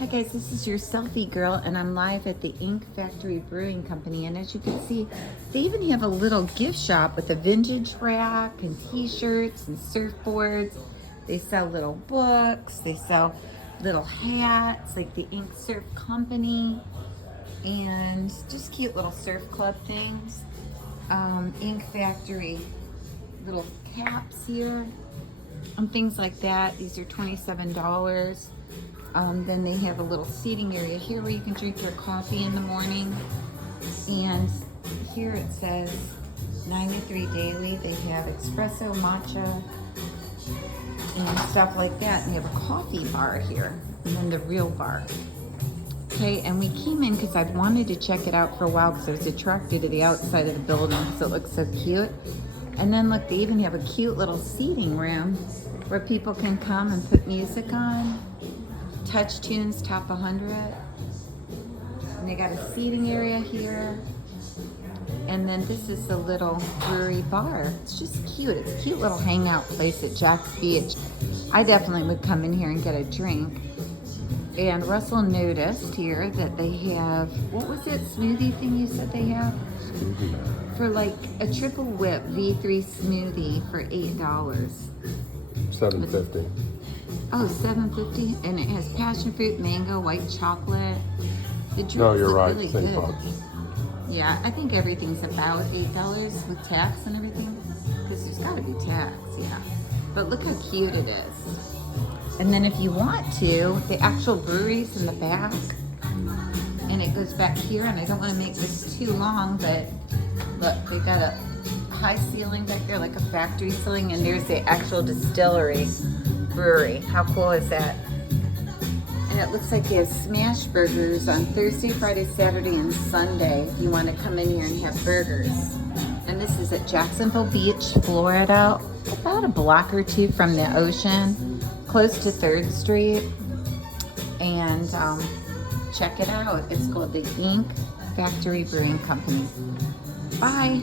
Hi guys, this is your selfie girl and I'm live at the Ink Factory Brewing Company, and as you can see, they even have a little gift shop with a vintage rack and t-shirts and surfboards. They sell little books, they sell little hats like the Ink Surf Company, and just cute little surf club things. Ink Factory little caps here and things like that. These are $27. Then they have a little seating area here where you can drink your coffee in the morning. And here it says 93 daily. They have espresso, matcha, and stuff like that. And they have a coffee bar here, and then the real bar. Okay, and we came in because I've wanted to check it out for a while because I was attracted to the outside of the building because it looks so cute. And then look, they even have a cute little seating room where people can come and put music on. Touch tunes, top 100. And they got a seating area here. And then this is the little brewery bar. It's just cute. It's a cute little hangout place at Jacksonville Beach. I definitely would come in here and get a drink. And Russell noticed here that they have, what was it, smoothie thing you said they have? Smoothie. For like a triple whip V3 smoothie for $8. $7.50. Oh, $7.50, and it has passion fruit, mango, white chocolate. The drinks No, you're look right. really Same good. folks. Yeah, I think everything's about $8 with tax and everything, because there's got to be tax, yeah. But look how cute it is. And then if you want to, the actual brewery's in the back, and it goes back here. And I don't want to make this too long, but look, they got a high ceiling back there, like a factory ceiling, and there's the actual distillery. Brewery. How cool is that? And it looks like they have smash burgers on Thursday, Friday, Saturday, and Sunday if you want to come in here and have burgers. And this is at Jacksonville Beach, Florida, about a block or two from the ocean, close to 3rd Street. And check it out. It's called the Ink Factory Brewing Company. Bye.